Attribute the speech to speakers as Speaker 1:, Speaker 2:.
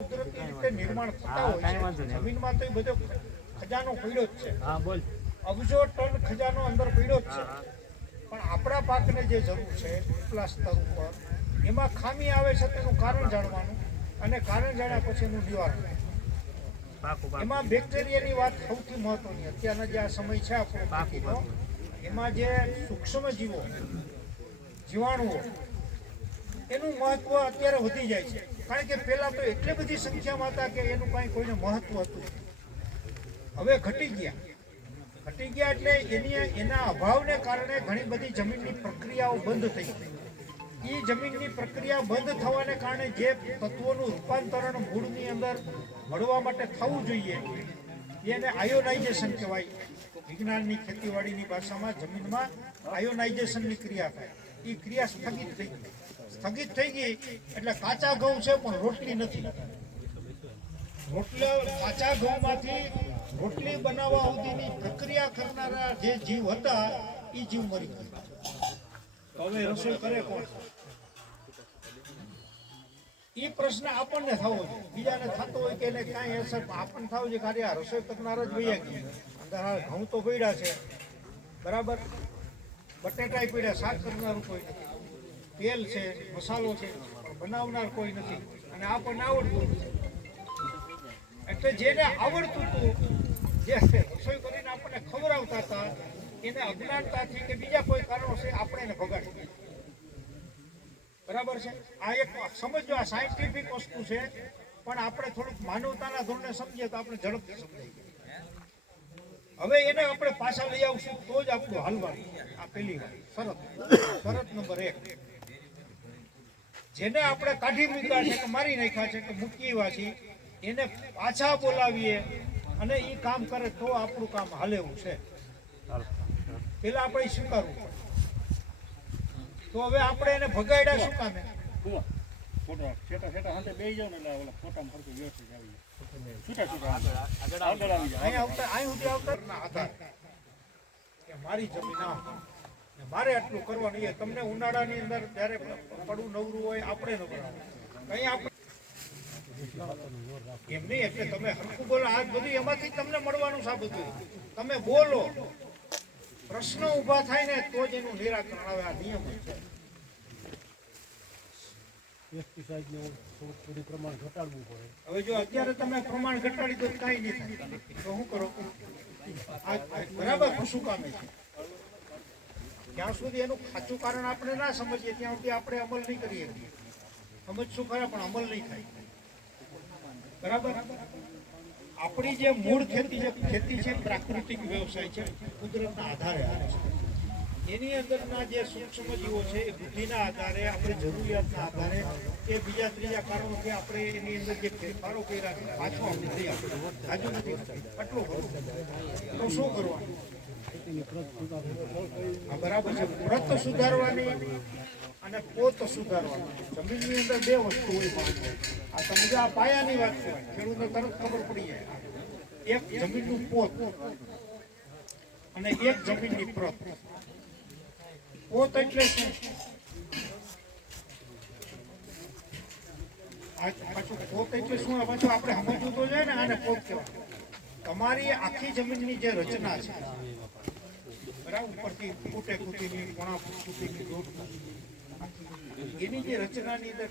Speaker 1: કુદરતી રીતે નિર્માણ થતા હોય છે. જમીનમાં તો એ બધો ખજાનો પડ્યો જ છે.
Speaker 2: હા બોલ.
Speaker 1: અબજો ટન ખજાનો અંદર પડ્યો જ છે. પણ આપણા પાકને જે જરૂર છે ઉપલા સ્તર ઉપર એમાં ખામી આવે છે તેનું કારણ જાણવાનું અને કારણ જાણ્યા પછી એનું નિવારણ એમાં બેક્ટેરિયાની વાત સૌથી મહત્વની અત્યારના જે આ સમય છે આપણો એમાં જે સૂક્ષ્મ જીવો જીવાણુઓ એનું મહત્વ અત્યારે વધી જાય છે. કારણ કે પહેલાં તો એટલી બધી સંખ્યામાં હતા કે એનું કાંઈ કોઈને મહત્વ હતું હવે ઘટી ગયા. ઘટી ગયા એટલે એની એના અભાવને કારણે ઘણી બધી જમીનની પ્રક્રિયાઓ બંધ થઈ એ જમીનની પ્રક્રિયા બંધ થવાને કારણે જે તત્વોનું રૂપાંતરણ મૂળની અંદર મળવા માટે થવું જોઈએ, એને આયોનાઇઝેશન કહેવાય. વિજ્ઞાનની ખેતીવાડીની ભાષામાં જમીનમાં આયોનાઇઝેશનની ક્રિયા થાય. એ ક્રિયા સ્થગિત થઈ ગઈ. સ્થગિત થઈ ગઈ એટલે કાચા ઘઉં છે, પણ રોટલી નથી. રોટલા કાચા ઘઉંમાંથી રોટલી બનાવવા સુધીની પ્રક્રિયા કરનારા જે જીવ હતા એ જીવ મરી ગયા. હવે રસોઈ કરે કોણ? એ પ્રશ્ન આપણને થવો જોઈએ. બીજાને થતો હોય કે એને કાંઈ અસર આપણને થવું છે ખાલી આ રસોઈ કરનાર જ ભાઈ અંદર ઘઉં તો પડ્યા છે. બરાબર? બટેટાય પીડ્યા, શાક કરનારું કોઈ નથી. તેલ છે, મસાલો છે બનાવનાર કોઈ નથી. અને આપણને આવડતું એટલે જેને આવડતું હતું, જે રસોઈ કરીને આપણને ખવડાવતા હતા, એને અજ્ઞાનતાથી કે બીજા કોઈ કારણોસર આપણે એને ભગાડી બરાબર છે? આ એક સમજો, આ સાયન્ટિફિક વસ્તુ છે, પણ આપણે થોડુંક માનવતાના ધોરણે સમજીએ તો આપણે ઝડપથી સમજાઈ હવે એને આપણે પાછા લઈ આવશું, તો જ આપણું હાલવાનું આ પેલી વાત. શરત. શરત નંબર એક. જેને આપણે કાઢી મૂક્યા છે કે મારી નાખ્યા છે કે મૂકી એવા છે એને પાછા બોલાવીએ અને એ કામ કરે તો આપણું કામ હાલે એવું છે. પેલા આપણે સ્વીકારવું પડે. તો હવે આપણે એને ભગાડ્યા શું કામે?
Speaker 3: ફોટો છેટા છેટા હાથે બેસી જાવ ને એટલે ઓલા ફોટામાં ફરતું વ્યવસ્થિત આવી જાય. છૂટા છૂટા
Speaker 2: આગળ
Speaker 3: આગળ
Speaker 2: આગળ
Speaker 3: આવી જાય.
Speaker 1: અહીં આવતા અહીં સુધી આવતા? ના આધાર. કે મારી જમીન ને મારે આટલું કરવાનું એ તમને ઉનાળાની અંદર જ્યારે પડવું નવરું હોય આપણે ન અહીં આપણે એમ નહીં એટલે તમે હરખું બોલો આ બધું એમાંથી તમને મળવાનું છે આ બધું. તમે બોલો. પ્રશ્નો ઊભા થાય ને તો જ એનું નિરાકરણ આવે આ નિયમ જ પડે. હવે જો અત્યારે તમે પ્રમાણ ઘટાડી દો કાંઈ નહીં તો શું કરો? બરાબર શું કામે છે? જ્યાં સુધી એનું સાચું કારણ આપણે ના સમજીએ, ત્યાં સુધી આપણે અમલ નહીં કરીએ સમજશું ખરા? પણ અમલ નહીં થાય. બરાબર? આપણી જે મૂળ ખેતી છે ખેતી છે પ્રાકૃતિક વ્યવસાય છે, કુદરતના આધારે આવે છે. એની અંદરના જે સૂક્ષ્મ જીવો છે, એ બુદ્ધિના આધારે, આપણે જરૂરિયાતના આધારે કે બીજા ત્રીજા કારણોથી આપણે એની અંદર જે ફેરફારો કર્યા છે, પાછો આપણે થઈ આપણે નથી આટલું તો શું કરવાનું? બરાબર છે. વ્રત સુધારવાની અને પોત સુધારવાની. જમીનની અંદર બે વસ્તુ હોય માણસો આ સમજો આ પાયાની વાત છે ખેડૂતને તરત ખબર પડી જાય. એક જમીનનું પોત અને એક જમીનની પ્રત પોત એટલે શું પોત એટલે શું પાછું આપણે સમજવું તો જોઈએ ને આને પોત કહેવાય તમારી આખી જમીનની જે રચના છે, બરાબર, ઉપરથી ફૂટે ફૂટીની કોણા ફૂટ કૂટીની દોઢ ફૂટ. એની જે રચનાની અંદર